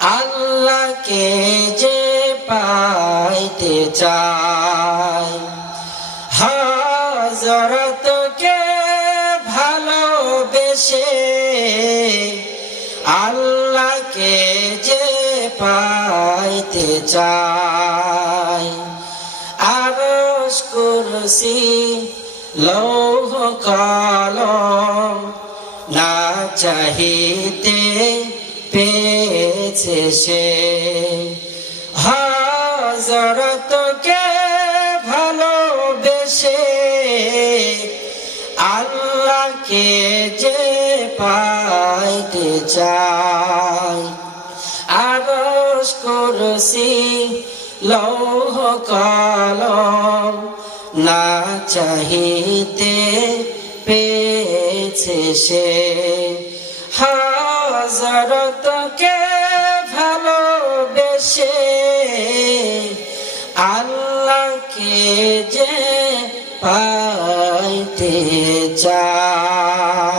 আল্লাহকে যে পাইতে চায়, হযরতকে ভালোবেসে আল্লাহকে যে পাইতে চায়। আরশ কুরসি লৌহ কলম না চাহিতে পেয়েছে সে, হযরতকে ভালোবেসে আল্লাহকে যে পাইতে চায়। আরশ কুরসি লৌহ কলম না চাহিতে পেয়েছে সে, হযরতকে ভালোবেসে আল্লাহকে যে পাইতে চায়।